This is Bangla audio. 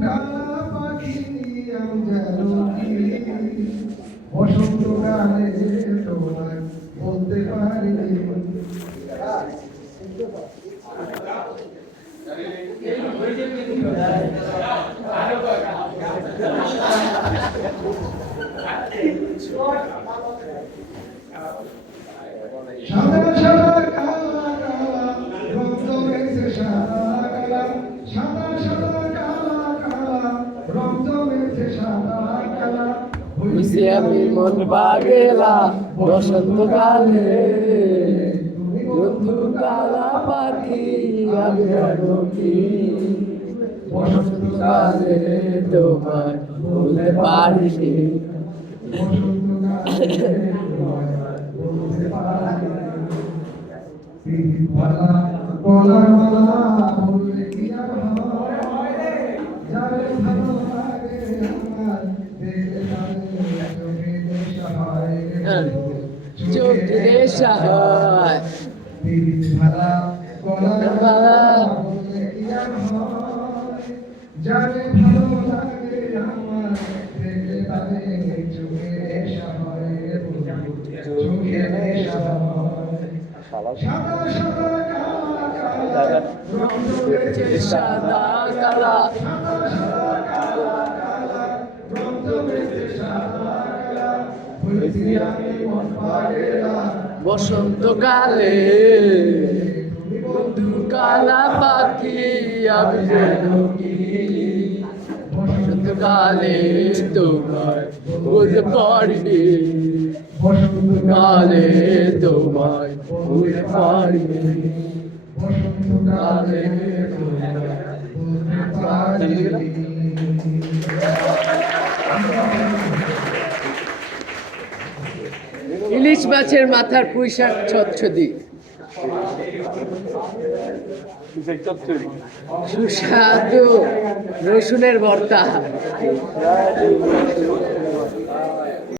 কালা পাখি আমি যেন কি বসন্তকালে তোমায় বলতে পারি সাদা সাদা কালা কালা রং জমেছে সাদা কালা সাদা সাদা কালা কালা রং জমেছে সাদা কালা হইছে আমি মন পাগেলা বসন্তকালে বন্ধু কালা পাখি আমি জানো কি বসন্তকালে তোমায় বলতে পারিনি কলার মালা বললে কি আর হয় যারে ভালো লাগে আমার দেখলে তাদের চোখে নেশা হয় চোখে নেশা হয় ভালা কলার মালা বললে কি আর হয় যারে ভালো লাগে আমার দেখলে তাদের চোখে নেশা হয় চোখে নেশা হয় সাদা সাদা কালা কালা রং জমেছে সাদা কালা সাদা সাদা কালা কালা রং জমেছে সাদা কালা হইছি আমি মন পাগেলা বসন্তকালে বন্ধু কালা পাখি আমি জানো কি বসন্তকালে তোমায় বলতে পারিনি বসন্তকালে তোমায় বলতে পারিনি বসন্তকালে তোমায় বলতে পারিনি ইলিশ মাছের মাথার পুঁইশাক ছচ্ছদি সুস্বাদু রসুনের ভর্তা